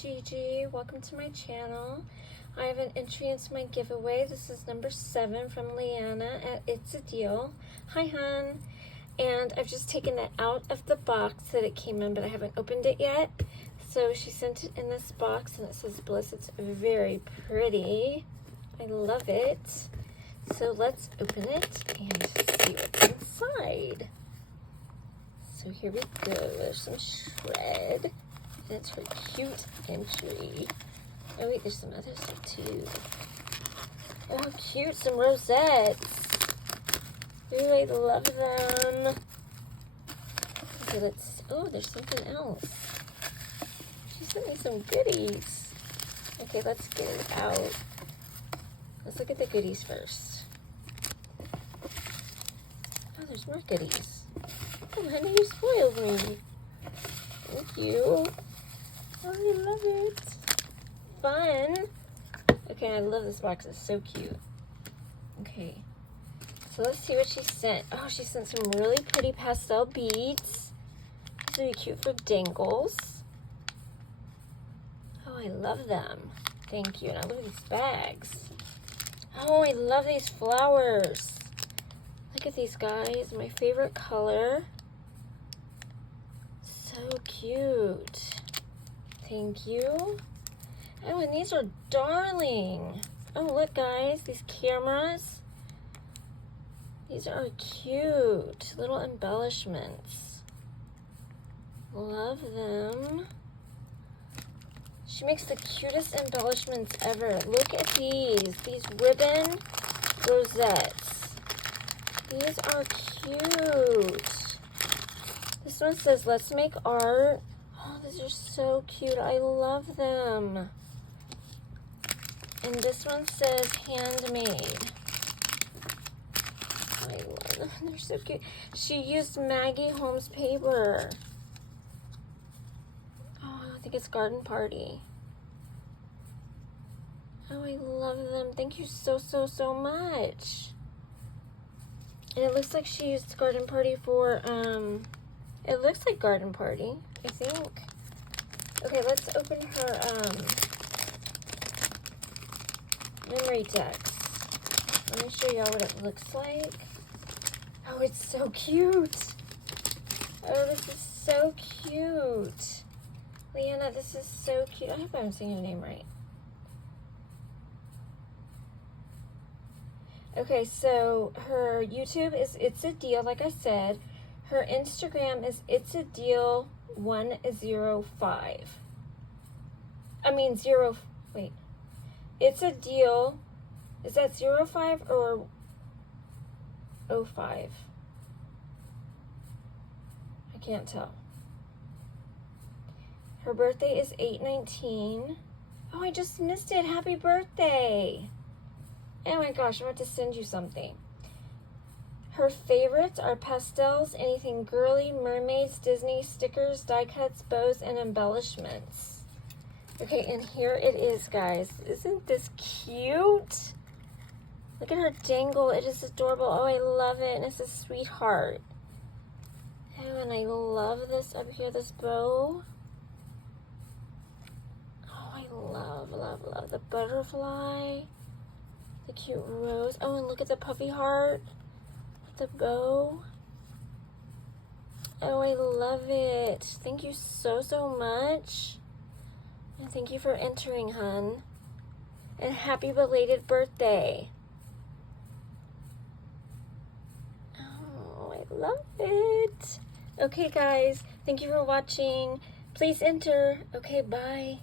Gigi. Welcome to my channel. I have an entry into my giveaway. This is number 7 from Liana at ItsADeal. Hi, hon. And I've just taken it out of the box that it came in, but I haven't opened it yet. So she sent it in this box, and it says Bliss. It's very pretty. I love it. So let's open it and see what's inside. So here we go. There's some shred. And it's her cute entry. Oh wait, there's some other stuff too. Oh, how cute. Some rosettes. Ooh, I love them. Okay, let's, oh, there's something else. She sent me some goodies. Okay, let's get it out. Let's look at the goodies first. Oh, there's more goodies. Oh, honey, you spoiled me. Thank you. Oh, I love it. Fun. Okay, I love this box. It's so cute. Okay. So let's see what she sent. Oh, she sent some really pretty pastel beads. These would be cute for dangles. Oh, I love them. Thank you. And I love these bags. Oh, I love these flowers. Look at these guys. My favorite color. So cute. Thank you. Oh, and these are darling. Oh, look, guys. These cameras. These are cute. Little embellishments. Love them. She makes the cutest embellishments ever. Look at these. These ribbon rosettes. These are cute. This one says, let's make art. Oh, these are so cute. I love them. And this one says handmade. I love them. They're so cute. She used Maggie Holmes paper. Oh, I think it's Garden Party. Oh, I love them. Thank you so much. And it looks like she used Garden Party for, it looks like Garden Party, I think. Okay, let's open her, memory text. Let me show y'all what it looks like. Oh, it's so cute. Oh, this is so cute. Liana, this is so cute. I hope I'm saying your name right. Okay, so her YouTube is ItsADeal, like I said. Her Instagram is ItsADeal 105. I mean, wait. ItsADeal, is that 05 or 05? I can't tell. Her birthday is 8/19. Oh, I just missed it. Happy birthday. Oh my gosh, I'm about to send you something. Her favorites are pastels, anything girly, mermaids, Disney, stickers, die cuts, bows, and embellishments. Okay, and here it is, guys. Isn't this cute? Look at her dangle. It is adorable. Oh, I love it. And it's a sweetheart. Oh, and I love this up here, this bow. Oh, I love the butterfly. The cute rose. Oh, and look at the puffy heart. The bow. Oh, I love it. Thank you so much. And thank you for entering, hun. And happy belated birthday. Oh, I love it. Okay, guys. Thank you for watching. Please enter. Okay, bye.